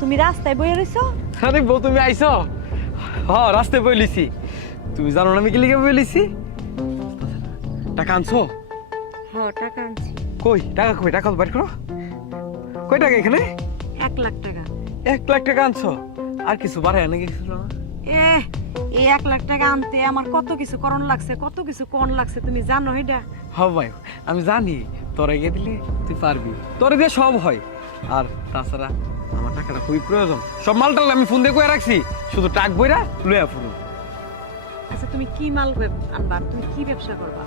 তুমি রাস্তায় বইয়ে রইছো? আরে বউ তুমি আইছো? হ রাস্তায় বইলিছি তুমি জানো না আমি কি লিখে বইলিছি টাকা আনছো? হ টাকা আনছি। কই? টাকা কই? টাকা বাইর করো। কই টাকা এখানে? এক লাখ টাকা। এক লাখ টাকা আনছো? আর কিছু বাড়ায় নাকি কিছু? না এ এই এক লাখ টাকা আনতে আমার কত কিছু করণ লাগছে কত কিছু কোন লাগছে তুমি জানো এটা? হ ভাই আমি জানি। তোরে গিয়ে দিলে তুই পারবি। তোরে দিয়ে সব হয়। আর তাছাড়া টাকাটা খুবই প্রয়োজন। সব মালটাল আমি ফোন দিয়ে কয়ে রাখছি শুধু টাক বইরা লইয়া ফুরু আচ্ছা তুমি কি মাল আনবা? তুমি কি ব্যবসা করবা?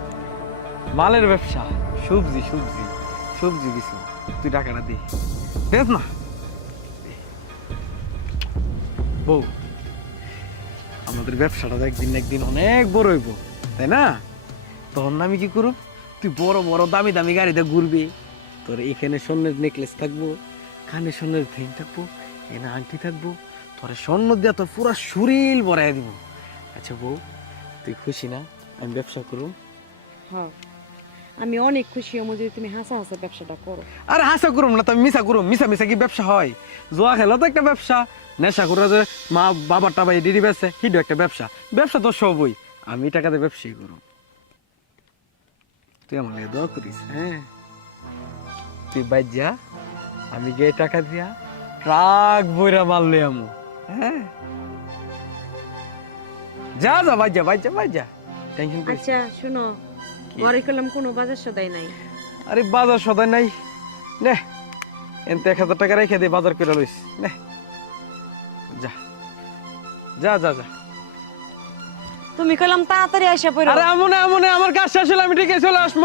মালের ব্যবসা সবজি সবজি সবজি কিছু তুই টাকাটা দে। দেখ না। বউ আমাদের ব্যবসাটা একদিন একদিন অনেক বড় হইব তাই না? তখন আমি কি করব তুই বড় বড় দামি দামি গাড়িতে ঘুরবি। তোর এখানে স্বর্ণের নেকলেস থাকব। কানে স্বর্ণের থিং থাকব এনে আংটি থাকব তোর স্বর্ণ দিয়া তোর পুরো শরীর বড়াই দিব। আচ্ছা বউ তুই খুশি না? আমি ব্যবসা করুম হ্যাঁ আমি অনেক খুশি হব যদি তুমি হাসা হাসা ব্যবসাটা করো। আরে হাসা করুম না তুমি মিশা করুম মিশা মিশা কি ব্যবসা হয়? জোয়া খেলা তো একটা ব্যবসা নেশা করে যে মা বাবার টাবাই দিদি বেছে হিডু একটা ব্যবসা। ব্যবসা তো সবই আমি টাকাতে ব্যবসায়ী করুম। তুই আমার দোয়া করিস হ্যাঁ? তুই বাইর যা। আমি গিয়ে টাকা দিয়া ট্রাক বইরা মারলে আমু। হ্যাঁ? যা যা যা যা বাইর যা টেনশন করিস। আচ্ছা শুনো ঘরে করলাম কোনো বাজার সদাই নাই। আরে বাজার সদাই নাই। নে এনতে এক হাজার টাকা রেখে দে বাজার করে লইস। নে। যা। যা যা যা। তুমি কইলাম তাড়াতাড়ি আসা পড়ো। আরে আমনে আমনে আমার কাজ শেষ হলে আমি ঠিক চলে আসব।